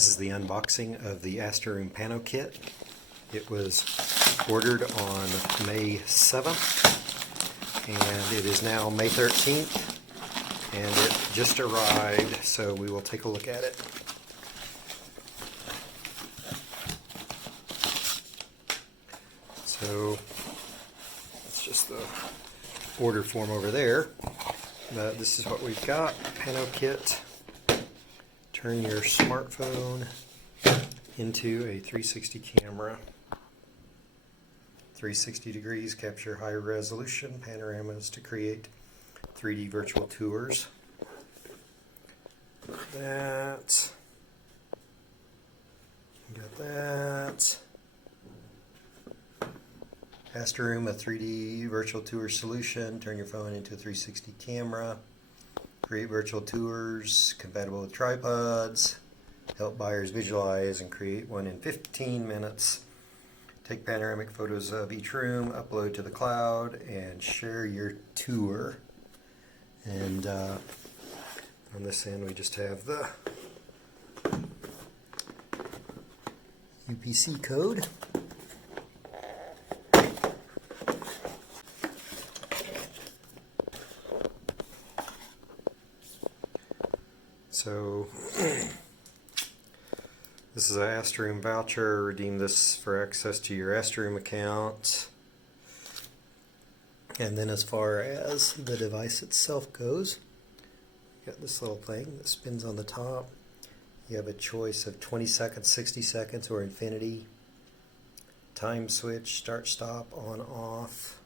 This is the unboxing of the Asteroom Pano Kit. It was ordered on May 7th and it is now May 13th and it just arrived, so we will take a look at it. So it's just the order form over there. This is what we've got. Pano Kit. Turn your smartphone into a 360 camera. 360 degrees, capture high resolution panoramas to create 3D virtual tours. That. Got that. Asteroom, a 3D virtual tour solution. Turn your phone into a 360 camera. Create virtual tours compatible with tripods. Help buyers visualize and create one in 15 minutes. Take panoramic photos of each room, upload to the cloud, and share your tour. And on this end we just have the UPC code. So this is an Asteroom voucher. Redeem this for access to your Asteroom account. And then as far as the device itself goes, you got this little thing that spins on the top. You have a choice of 20 seconds, 60 seconds, or infinity. Time switch, start, stop, on, off.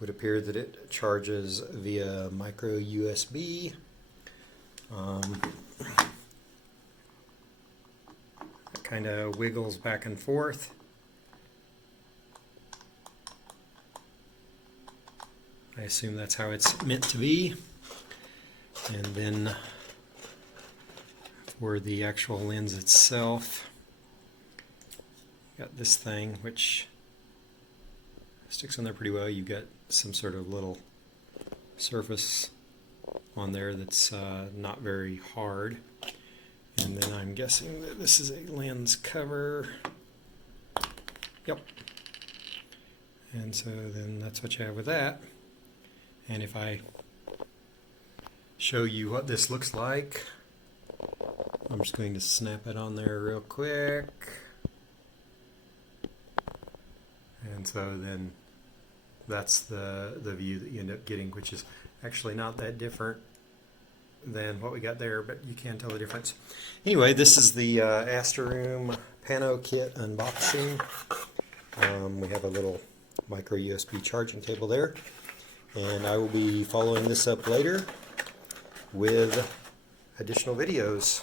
Would appear that it charges via micro USB. It kind of wiggles back and forth. I assume that's how it's meant to be. And then for the actual lens itself, you got this thing which sticks on there pretty well. You've got some sort of little surface on there that's not very hard. And then I'm guessing that this is a lens cover. Yep. And so then that's what you have with that. And if I show you what this looks like, I'm just going to snap it on there real quick. And so then that's the view that you end up getting, which is actually not that different than what we got there, but you can tell the difference. Anyway, this is the Asteroom Pano Kit unboxing. We have a little micro USB charging cable there, and I will be following this up later with additional videos.